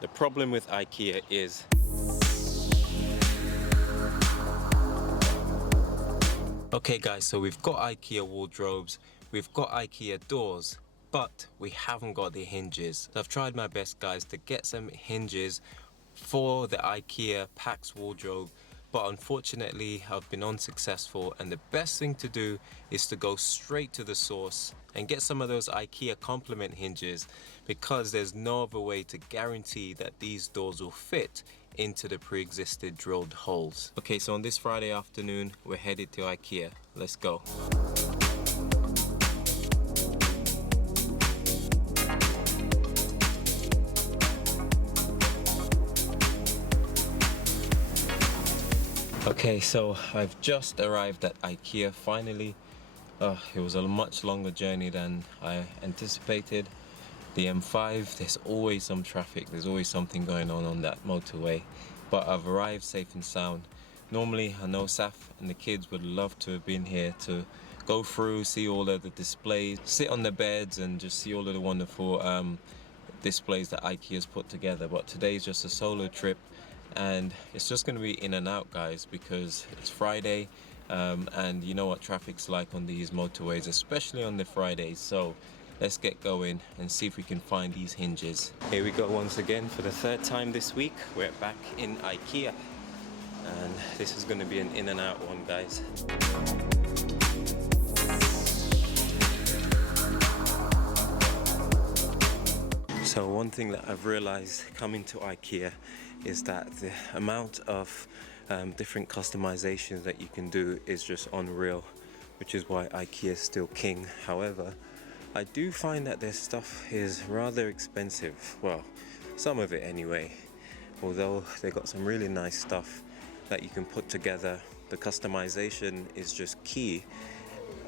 The problem with Ikea is okay guys, so we've got Ikea wardrobes, we've got Ikea doors, but we haven't got the hinges. So I've tried my best guys to get some hinges for the Ikea Pax wardrobe, but unfortunately I've been unsuccessful, and the best thing to do is to go straight to the source and get some of those Ikea complement hinges, because there's no other way to guarantee that these doors will fit into the pre-existed drilled holes. Okay, so on this Friday afternoon we're headed to Ikea. Let's go. Okay, so I've just arrived at Ikea finally. It was a much longer journey than I anticipated. The M5, there's always some traffic, there's always something going on that motorway, but I've arrived safe and sound. Normally I know Saf and the kids would love to have been here to go through, see all of the displays, sit on the beds and just see all of the wonderful displays that Ikea's put together, but today's just a solo trip and it's just going to be in and out guys, because it's Friday and you know what traffic's like on these motorways, especially on the Fridays. So let's get going and see if we can find these hinges. Here we go once again for the third time this week. We're back in Ikea and this is going to be an in and out one guys. So one thing that I've realized coming to Ikea is that the amount of different customizations that you can do is just unreal, which is why Ikea is still king. However, I do find that their stuff is rather expensive. Well, some of it anyway. Although they got some really nice stuff that you can put together, the customization is just key.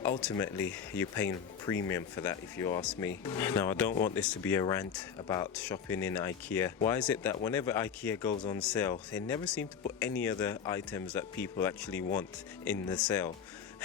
Ultimately, you're paying premium for that if you ask me. Now, I don't want this to be a rant about shopping in Ikea. Why is it that whenever Ikea goes on sale, they never seem to put any other items that people actually want in the sale?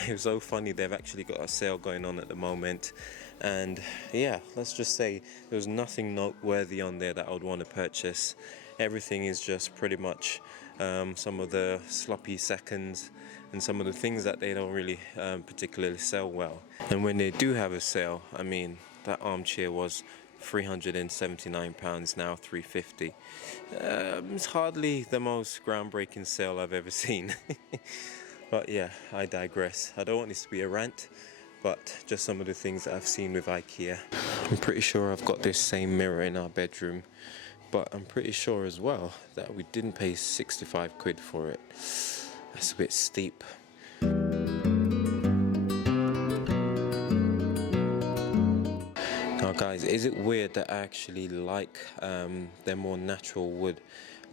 It was so funny, they've actually got a sale going on at the moment, and yeah, let's just say there was nothing noteworthy on there that I would want to purchase. Everything is just pretty much some of the sloppy seconds and some of the things that they don't really particularly sell well. And when they do have a sale, I mean, that armchair was £379, now £350. It's hardly the most groundbreaking sale I've ever seen. But yeah, I digress. I don't want this to be a rant, but just some of the things that I've seen with Ikea. I'm pretty sure I've got this same mirror in our bedroom, but I'm pretty sure as well that we didn't pay 65 quid for it. That's a bit steep. Now guys, is it weird that I actually like the more natural wood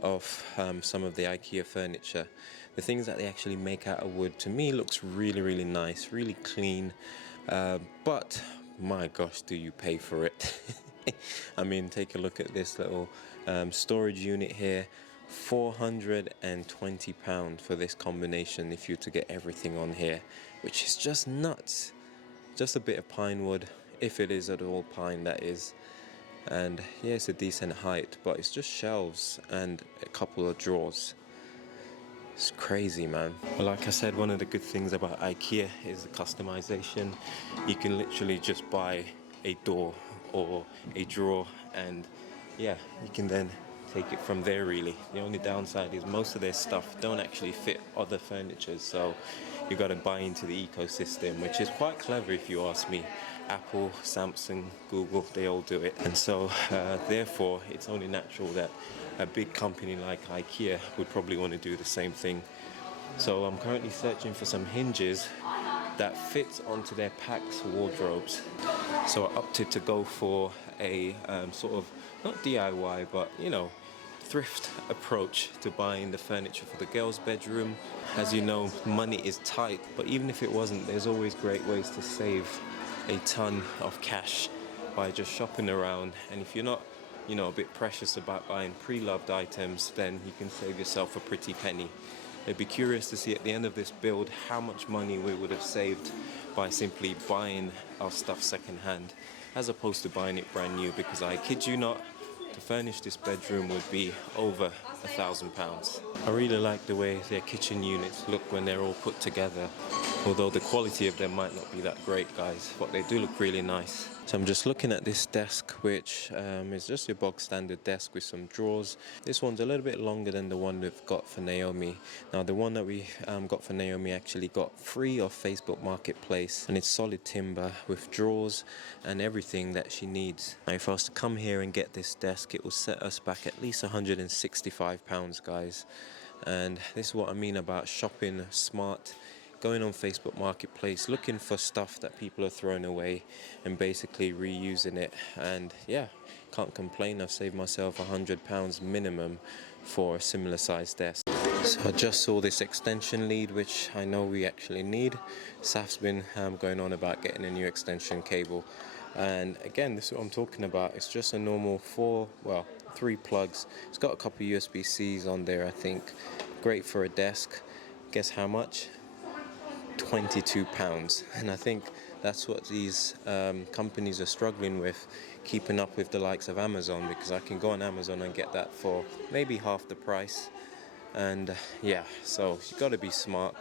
of some of the Ikea furniture? The things that they actually make out of wood, to me, looks really nice, really clean, but my gosh, do you pay for it? I mean, take a look at this little storage unit here. £420 for this combination if you were to get everything on here, which is just nuts. Just a bit of pine wood, if it is at all pine, that is. And yeah, it's a decent height, but it's just shelves and a couple of drawers. It's crazy, man. Well, like I said, one of the good things about Ikea is the customization. You can literally just buy a door or a drawer, and yeah, you can then take it from there really. The only downside is most of their stuff don't actually fit other furniture, so you got to buy into the ecosystem, which is quite clever if you ask me. Apple, Samsung, Google, they all do it, and so therefore it's only natural that a big company like Ikea would probably want to do the same thing. So I'm currently searching for some hinges that fits onto their Pax wardrobes. So I opted to go for a sort of, not DIY, but you know, thrift approach to buying the furniture for the girls' bedroom. As you know, money is tight, but even if it wasn't, there's always great ways to save a ton of cash by just shopping around. And if you're not, you know, a bit precious about buying pre-loved items, then you can save yourself a pretty penny. I'd be curious to see at the end of this build how much money we would have saved by simply buying our stuff secondhand as opposed to buying it brand new, because I kid you not, to furnish this bedroom would be over £1,000. I really like the way their kitchen units look when they're all put together. Although the quality of them might not be that great, guys, but they do look really nice. So I'm just looking at this desk, which is just your bog standard desk with some drawers. This one's a little bit longer than the one we've got for Naomi. Now the one that we got for Naomi actually got free off Facebook Marketplace, and it's solid timber with drawers and everything that she needs. Now if I was to come here and get this desk, it will set us back at least £165, guys. And this is what I mean about shopping smart. Going on Facebook Marketplace, looking for stuff that people are throwing away and basically reusing it. And yeah, can't complain. I've saved myself £100 minimum for a similar sized desk. So I just saw this extension lead, which I know we actually need. Saf's been going on about getting a new extension cable. And again, this is what I'm talking about. It's just a normal 3 plugs. It's got a couple USB-Cs on there, I think. Great for a desk. Guess how much? £22. And I think that's what these companies are struggling with, keeping up with the likes of Amazon, because I can go on Amazon and get that for maybe half the price. And yeah, so you got to be smart.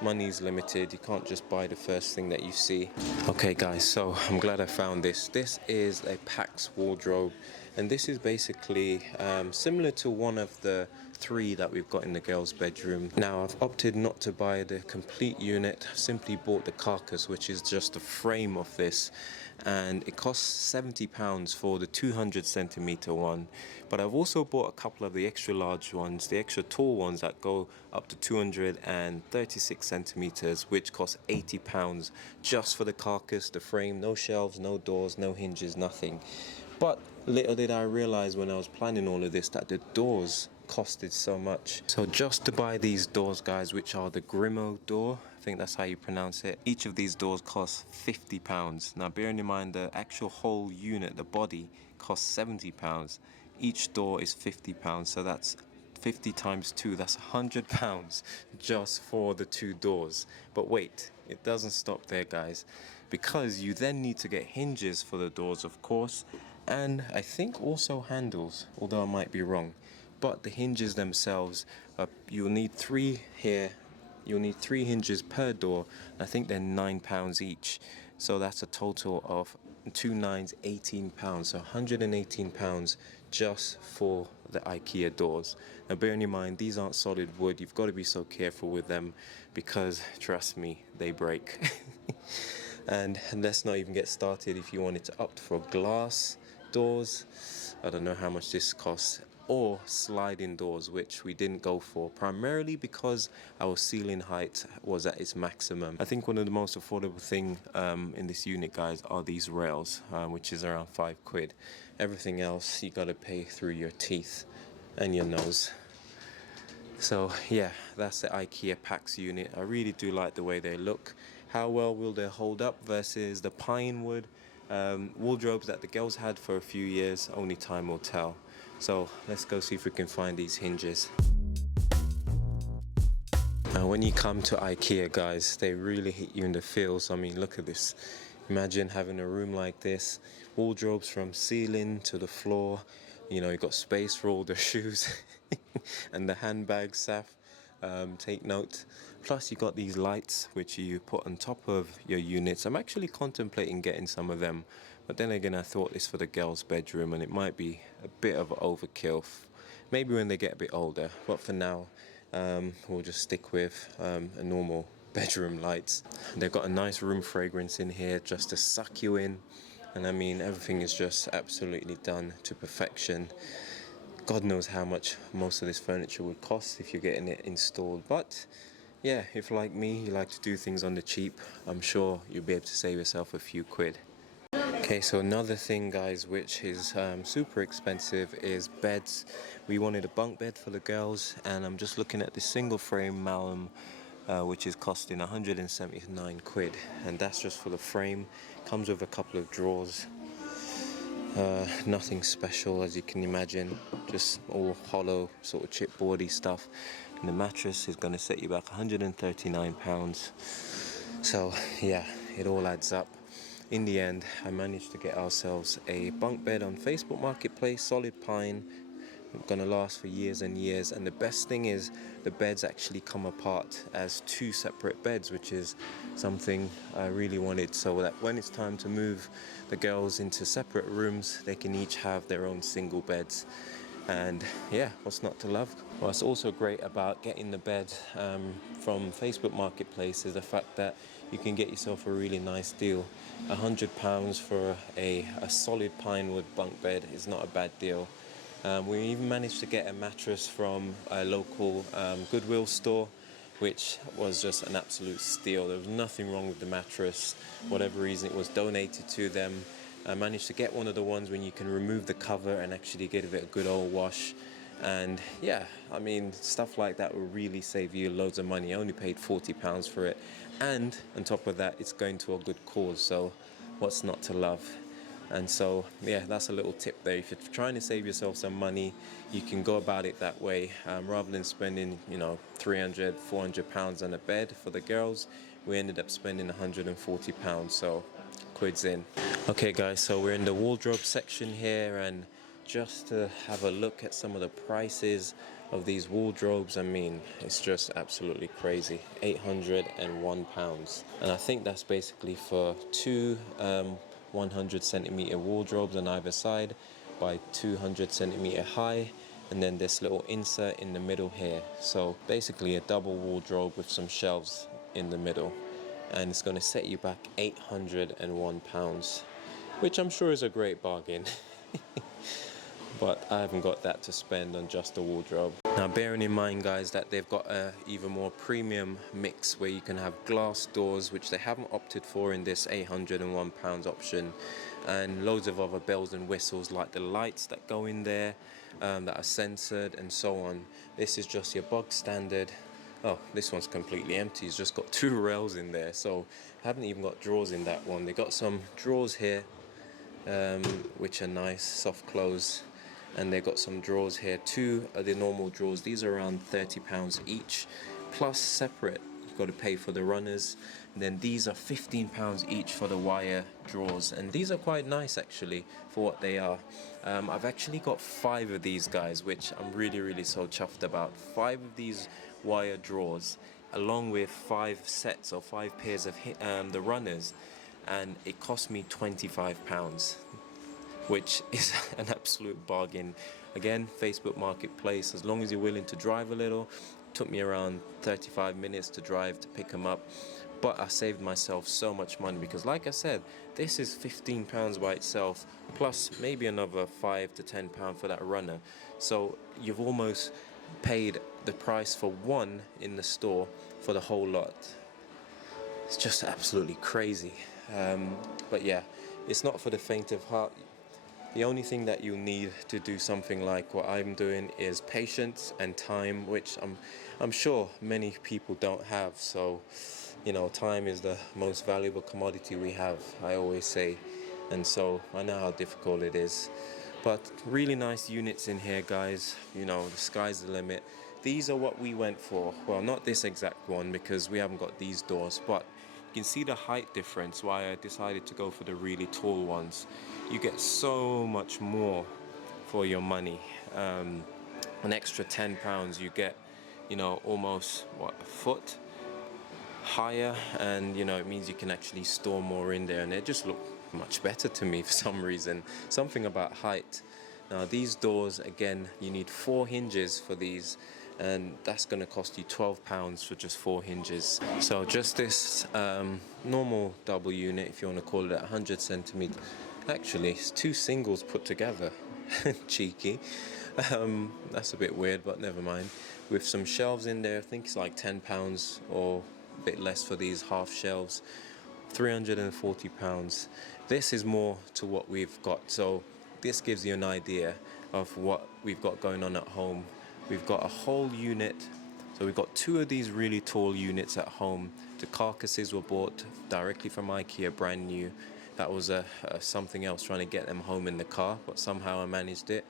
Money's limited. You can't just buy the first thing that you see. Okay guys, so I'm glad I found this. This is a Pax wardrobe, and this is basically similar to one of the 3 that we've got in the girls' bedroom. Now I've opted not to buy the complete unit, simply bought the carcass, which is just the frame of this, and it costs £70 for the 200 centimeter one. But I've also bought a couple of the extra large ones, the extra tall ones that go up to 236 centimeters, which cost £80 just for the carcass, the frame, no shelves, no doors, no hinges, nothing. But little did I realize when I was planning all of this that the doors costed so much. So just to buy these doors, guys, which are the Grimo door, I think that's how you pronounce it, each of these doors costs £50. Now bearing in mind the actual whole unit, the body, costs £70. Each door is £50, so that's 50 times 2, that's £100 just for the 2 doors. But wait, it doesn't stop there, guys, because you then need to get hinges for the doors, of course, and I think also handles, although I might be wrong. But the hinges themselves, you'll need 3 here. You'll need 3 hinges per door. I think they're £9 each. So that's a total of 2 9s, £18. So £118 just for the Ikea doors. Now bearing in mind, these aren't solid wood. You've got to be so careful with them because, trust me, they break. And let's not even get started if you wanted to opt for glass doors. I don't know how much this costs. Or sliding doors, which we didn't go for, primarily because our ceiling height was at its maximum. I think one of the most affordable thing in this unit, guys, are these rails, which is around £5. Everything else you gotta pay through your teeth and your nose. So yeah, that's the Ikea Pax unit. I really do like the way they look. How well will they hold up versus the pine wood wardrobes that the girls had for a few years? Only time will tell. So let's go see if we can find these hinges. Now when you come to Ikea, guys, they really hit you in the feels. I mean, look at this. Imagine having a room like this, wardrobes from ceiling to the floor. You know, you've got space for all the shoes and the handbags, Saf. Take note. Plus you got these lights which you put on top of your units. I'm actually contemplating getting some of them, but then again I thought this for the girls' bedroom and it might be a bit of overkill, maybe when they get a bit older, but for now we'll just stick with a normal bedroom lights. They've got a nice room fragrance in here just to suck you in, and I mean everything is just absolutely done to perfection. God knows how much most of this furniture would cost if you're getting it installed, but yeah, if like me you like to do things on the cheap, I'm sure you'll be able to save yourself a few quid. Okay, so another thing, guys, which is super expensive is beds. We wanted a bunk bed for the girls, and I'm just looking at this single frame Malum, which is costing 179 quid, and that's just for the frame. Comes with a couple of drawers. Nothing special, as you can imagine, just all hollow sort of chipboardy stuff. And the mattress is going to set you back £139. So yeah, it all adds up. in the end, I managed to get ourselves a bunk bed on Facebook Marketplace, solid pine, gonna last for years and years. And the best thing is the beds actually come apart as two separate beds, which is something I really wanted, so that when it's time to move the girls into separate rooms, they can each have their own single beds. And yeah, what's not to love? What's also great about getting the bed from Facebook Marketplace is the fact that you can get yourself a really nice deal. £100 for a solid pine wood bunk bed is not a bad deal. We even managed to get a mattress from a local Goodwill store, which was just an absolute steal. There was nothing wrong with the mattress. Whatever reason, it was donated to them. I managed to get one of the ones when you can remove the cover and actually give it a good old wash. And yeah, I mean, stuff like that will really save you loads of money. I only paid £40 for it. And on top of that, it's going to a good cause. So what's not to love? And so, yeah, that's a little tip there. If you're trying to save yourself some money, you can go about it that way. Rather than spending, £300, £400 on a bed for the girls, we ended up spending £140. So, quids in. Okay, guys, so we're in the wardrobe section here, and just to have a look at some of the prices of these wardrobes, I mean, it's just absolutely crazy. £801. And I think that's basically for two 100 centimeter wardrobes on either side by 200 centimeter high, and then this little insert in the middle here. So basically a double wardrobe with some shelves in the middle, and it's going to set you back £801, which I'm sure is a great bargain. But I haven't got that to spend on just a wardrobe. Now, bearing in mind, guys, that they've got a even more premium mix where you can have glass doors, which they haven't opted for in this £801 option, and loads of other bells and whistles like the lights that go in there that are censored and so on. This is just your bog standard. Oh, this one's completely empty. It's just got 2 rails in there, so haven't even got drawers in that one. They got some drawers here, which are nice, soft close. And they've got some drawers here. 2 are the normal drawers. These are around £30 each, plus separate you've got to pay for the runners. And then these are £15 each for the wire drawers, and these are quite nice actually for what they are. I've actually got 5 of these guys, which I'm really so chuffed about. 5 of these wire drawers, along with 5 sets or 5 pairs of the runners, and it cost me £25, which is an absolute bargain. Again, Facebook Marketplace, as long as you're willing to drive a little. Took me around 35 minutes to drive to pick them up, but I saved myself so much money because, like I said, this is £15 by itself, plus maybe another £5 to £10 for that runner. So you've almost paid the price for one in the store for the whole lot. It's just absolutely crazy. But yeah, it's not for the faint of heart. The only thing that you need to do something like what I'm doing is patience and time, which I'm sure many people don't have. So, time is the most valuable commodity we have, I always say. And so I know how difficult it is. But really nice units in here, guys. The sky's the limit. These are what we went for. Well, not this exact one because we haven't got these doors, but you can see the height difference, why I decided to go for the really tall ones. You get so much more for your money. An extra £10, you get, almost a foot higher, and it means you can actually store more in there, and they just look much better to me for some reason. Something about height. Now these doors, again, you need 4 hinges for these, and that's going to cost you £12 for just 4 hinges. So just this normal double unit, if you want to call it 100 centimeters. Actually, it's 2 singles put together. Cheeky. That's a bit weird, but never mind. With some shelves in there, I think it's like £10 or a bit less for these half shelves. £340. This is more to what we've got. So this gives you an idea of what we've got going on at home. We've got a whole unit. So we've got 2 of these really tall units at home. The carcasses were bought directly from Ikea, brand new. That was something else, trying to get them home in the car, but somehow I managed it.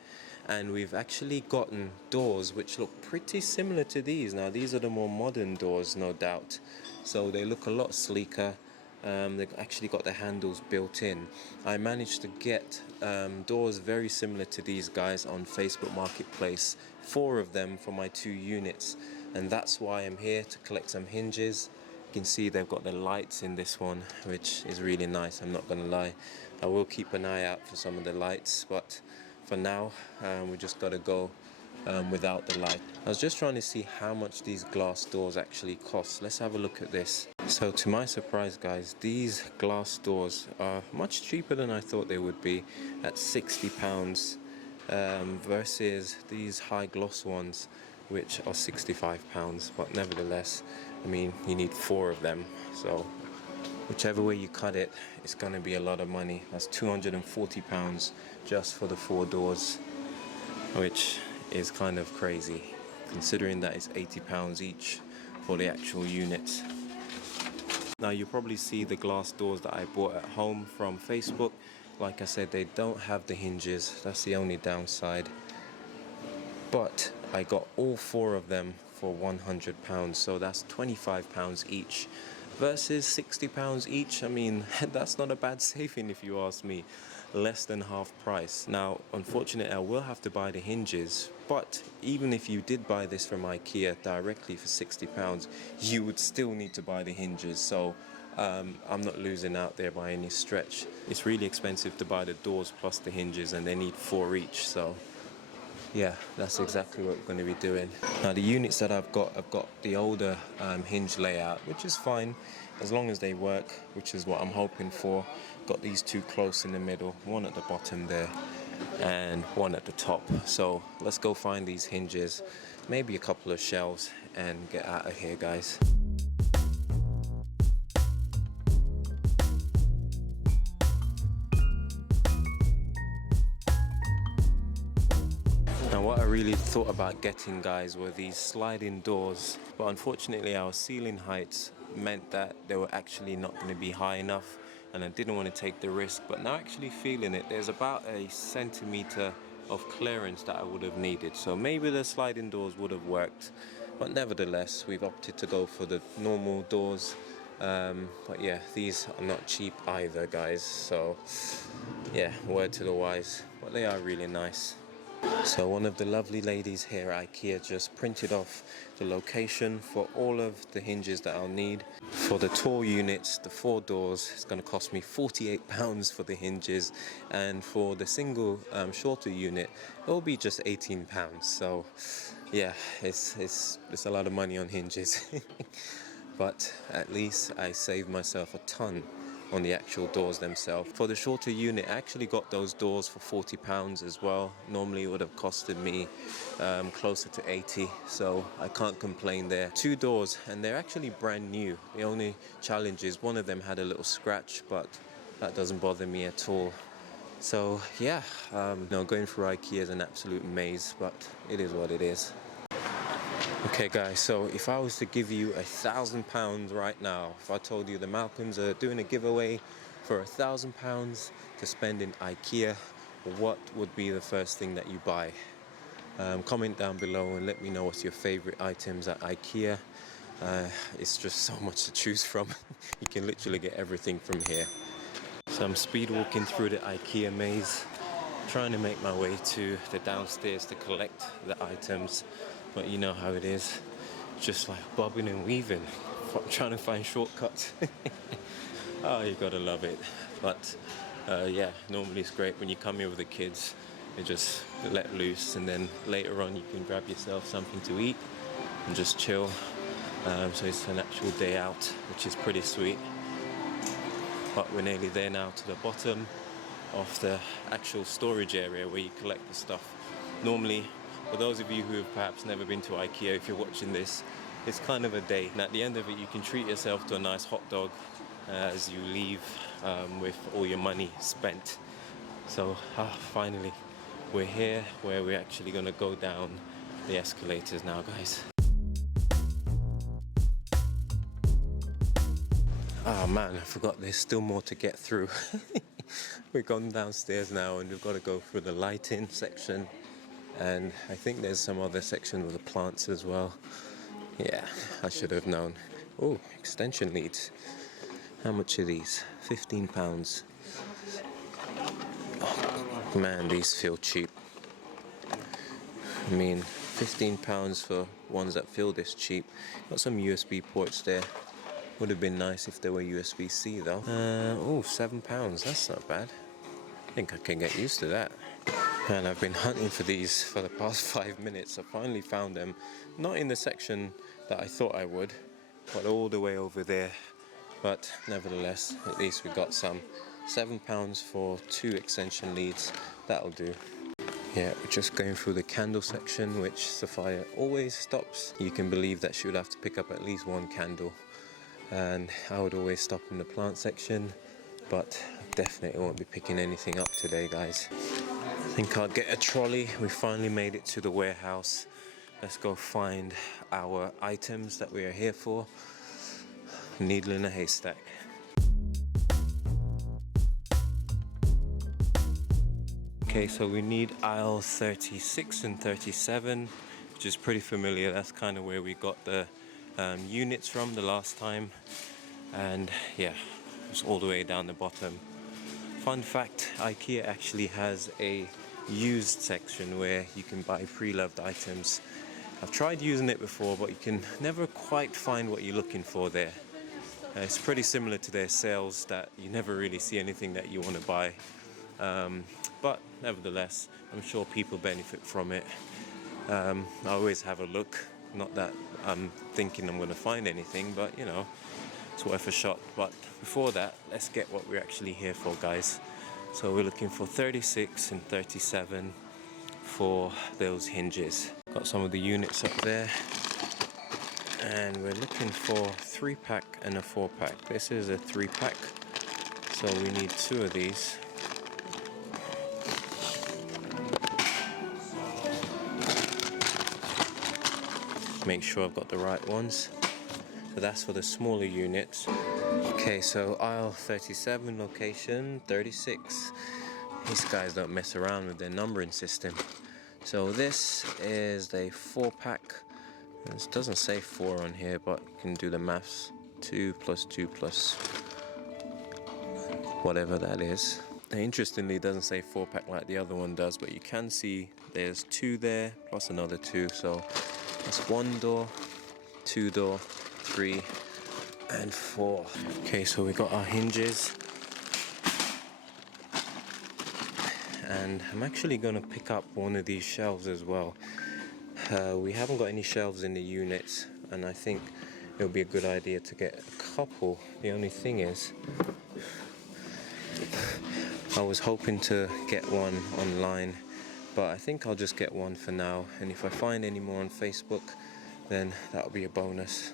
And we've actually gotten doors which look pretty similar to these. Now these are the more modern doors, no doubt. So they look a lot sleeker. They've actually got the handles built in. I managed to get doors very similar to these guys on Facebook Marketplace, 4 of them for my 2 units, and that's why I'm here to collect some hinges. You can see they've got the lights in this one, which is really nice, I'm not gonna lie. I will keep an eye out for some of the lights, but for now we just gotta go without the light. I was just trying to see how much these glass doors actually cost. Let's have a look at this. So to my surprise, guys, these glass doors are much cheaper than I thought they would be, at £60 versus these high gloss ones, which are £65. But nevertheless, I mean, you need 4 of them, so whichever way you cut it, it's going to be a lot of money. That's £240 just for the 4 doors, which is kind of crazy considering that it's £80 each for the actual units. Now you probably see the glass doors that I bought at home from Facebook. Like I said, they don't have the hinges, that's the only downside, but I got all 4 of them for £100, so that's £25 each versus £60 each. I mean, that's not a bad saving if you ask me. Less than half price. Now unfortunately I will have to buy the hinges, but even if you did buy this from Ikea directly for £60, you would still need to buy the hinges, so I'm not losing out there by any stretch. It's really expensive to buy the doors plus the hinges, and they need 4 each, so yeah, that's exactly what we're going to be doing. Now the units that I've got the older hinge layout, which is fine as long as they work, which is what I'm hoping for. Got these 2 close in the middle, one at the bottom there and one at the top. So let's go find these hinges, maybe a couple of shelves, and get out of here, guys. Now what I really thought about getting, guys, were these sliding doors, but unfortunately our ceiling heights meant that they were actually not going to be high enough, and I didn't want to take the risk. But now actually feeling it, there's about a centimeter of clearance that I would have needed, so maybe the sliding doors would have worked, but nevertheless we've opted to go for the normal doors. But yeah, these are not cheap either, guys, so yeah, word to the wise, but they are really nice. So one of the lovely ladies here at Ikea just printed off the location for all of the hinges that I'll need. For the tall units, the 4 doors, it's going to cost me £48 for the hinges, and for the single shorter unit, it'll be just £18. So yeah, it's a lot of money on hinges. But at least I saved myself a ton on the actual doors themselves. For the shorter unit, I actually got those doors for £40 as well. Normally it would have costed me closer to 80, so I can't complain there. 2 doors, and they're actually brand new. The only challenge is one of them had a little scratch, but that doesn't bother me at all. So yeah, going for Ikea is an absolute maze, but it is what it is. Okay guys, so if I was to give you £1,000 right now, if I told you the Malcolms are doing a giveaway for £1,000 to spend in Ikea, what would be the first thing that you buy? Comment down below and let me know what's your favorite items at Ikea. It's just so much to choose from. You can literally get everything from here. So I'm speed walking through the Ikea maze, trying to make my way to the downstairs to collect the items. But you know how it is, just like bobbing and weaving, trying to find shortcuts. Oh, you gotta love it. But yeah, normally it's great when you come here with the kids, you just let loose, and then later on you can grab yourself something to eat and just chill. So it's an actual day out, which is pretty sweet. But we're nearly there now, to the bottom of the actual storage area where you collect the stuff. Normally, for those of you who have perhaps never been to Ikea, if you're watching this, it's kind of a day. And at the end of it, you can treat yourself to a nice hot dog as you leave with all your money spent. So finally, we're here where we're actually going to go down the escalators now, guys. Oh man, I forgot there's still more to get through. We've gone downstairs now and we've got to go through the lighting section. And I think there's some other section with the plants as well. Yeah, I should have known. Oh, extension leads. How much are these? £15. Oh, man, these feel cheap. I mean, £15 for ones that feel this cheap. Got some USB ports there. Would have been nice if they were USB-C though. Oh, £7. That's not bad. I think I can get used to that. And I've been hunting for these for the past 5 minutes. I finally found them. Not in the section that I thought I would, but all the way over there. But nevertheless, at least we got some. £7 for 2 extension leads. That'll do. Yeah, we're just going through the candle section, which Sophia always stops. You can believe that she would have to pick up at least 1 candle. And I would always stop in the plant section, but definitely won't be picking anything up today, guys. I think I'll get a trolley. We finally made it to the warehouse. Let's go find our items that we are here for. Needle in a haystack. Okay, so we need aisle 36 and 37, which is pretty familiar. That's kind of where we got the units from the last time. And yeah, it's all the way down the bottom. Fun fact, Ikea actually has a used section where you can buy pre-loved items. I've tried using it before, but you can never quite find what you're looking for there. It's pretty similar to their sales that you never really see anything that you want to buy. But nevertheless, I'm sure people benefit from it. I always have a look. Not that I'm thinking I'm going to find anything, but you know, it's worth a shot. But before that, let's get what we're actually here for, guys. So we're looking for 36 and 37 for those hinges. Got some of the units up there. And we're looking for 3-pack and a 4-pack. This is a 3-pack, so we need 2 of these. Make sure I've got the right ones. So that's for the smaller units. Okay, so aisle 37, location 36. These guys don't mess around with their numbering system. So this is the 4-pack. This doesn't say 4 on here, but you can do the maths. 2 plus 2 plus whatever that is. Interestingly, it doesn't say 4-pack like the other one does, but you can see there's 2 there plus another 2. So that's 1 door, 2 door, 3 and 4. Okay, so we got our hinges. And I'm actually going to pick up one of these shelves as well. We haven't got any shelves in the units, and I think it would be a good idea to get a couple. The only thing is, I was hoping to get one online, but I think I'll just get one for now, and if I find any more on Facebook, then that'll be a bonus.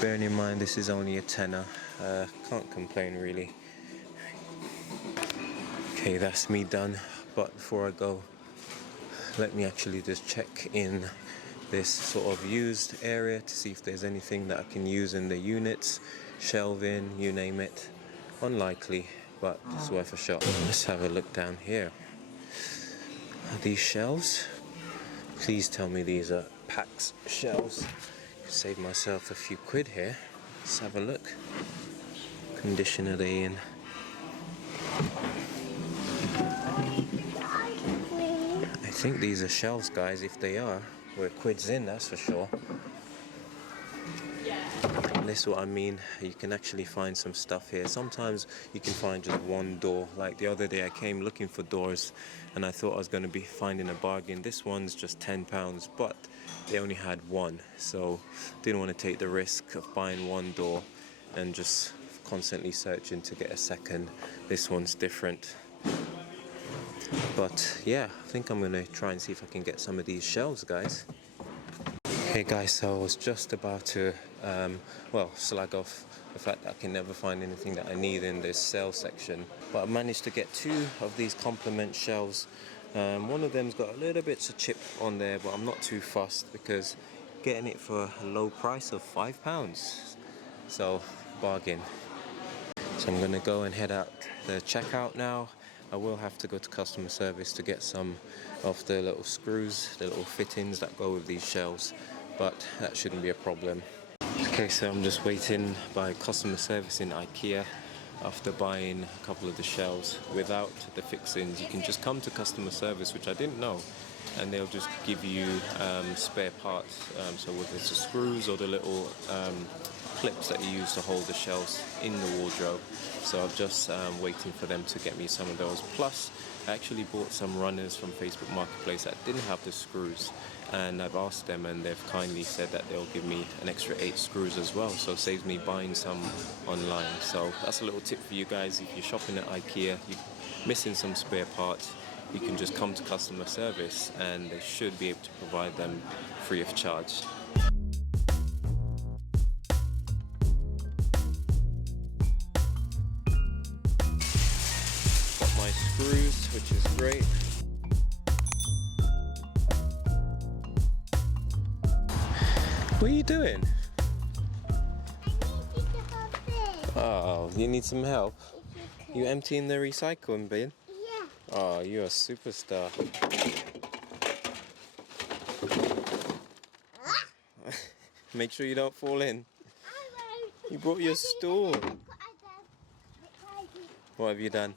Bearing in mind this is only a tenner, can't complain really. Okay, that's me done, but before I go, let me actually just check in this sort of used area to see if there's anything that I can use in the units, shelving, you name it. Unlikely, but it's worth a shot. Let's have a look down here. Are these shelves? Please tell me these are PAX shelves. Save myself a few quid here. Let's have a look. Condition are they in? I think these are shelves, guys. If they are, we're quids in, that's for sure. This is what I mean. You can actually find some stuff here. Sometimes you can find just one door. Like the other day I came looking for doors and I thought I was going to be finding a bargain. This one's just £10, but they only had one, so didn't want to take the risk of buying one door and just constantly searching to get a second. This one's different. But yeah, I think I'm going to try and see if I can get some of these shelves, guys. Hey guys, so I was just about to slag off the fact that I can never find anything that I need in this sale section, but I managed to get 2 of these complement shelves. One of them's got a little bits of chip on there, but I'm not too fussed because getting it for a low price of £5, so bargain. So I'm gonna go and head out the checkout now. I will have to go to customer service to get some of the little screws, the little fittings that go with these shelves. but that shouldn't be a problem. Okay, so I'm just waiting by customer service in Ikea. After buying a couple of the shelves without the fixings, you can just come to customer service, which I didn't know, and they'll just give you spare parts, so whether it's the screws or the little clips that you use to hold the shelves in the wardrobe. So I'm just waiting for them to get me some of those. Plus I actually bought some runners from Facebook Marketplace that didn't have the screws, and I've asked them and they've kindly said that they'll give me an extra 8 screws as well, so it saves me buying some online. So that's a little tip for you guys. If you're shopping at Ikea, you're missing some spare parts, you can just come to customer service and they should be able to provide them free of charge. Got my screws, which is great. What are you doing? I need you to help this. Oh, you need some help? You emptying the recycling bin? Yeah. Oh, you're a superstar. Make sure you don't fall in. You brought your stool. What have you done?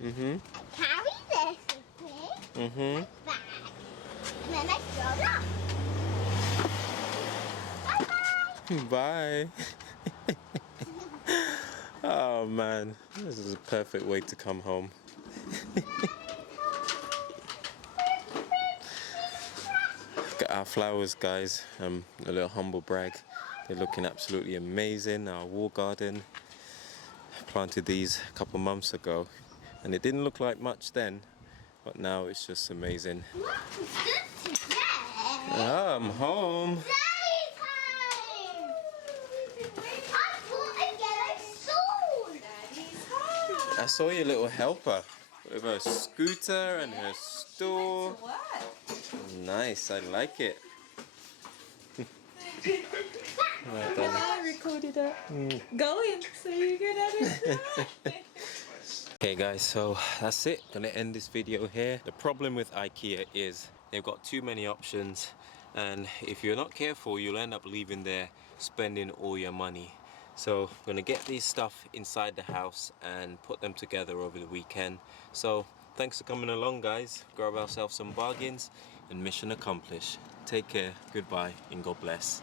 Mm-hmm. Carry this with me. Mm-hmm. Back. And then I throw it up. Bye. Oh man, this is a perfect way to come home. Got our flowers, guys. A little humble brag. They're looking absolutely amazing. Our wall garden. I planted these a couple months ago, and it didn't look like much then, but now it's just amazing. Oh, I'm home. I saw your little helper with her scooter and her stool. Nice, I like it. Well done. I recorded it. Going, so you're good at it. Okay guys, so that's it. Gonna end this video here. The problem with Ikea is they've got too many options, and if you're not careful, you'll end up leaving there spending all your money. So I'm gonna get these stuff inside the house and put them together over the weekend. So thanks for coming along, guys. Grab ourselves some bargains and mission accomplished. Take care, goodbye, and God bless.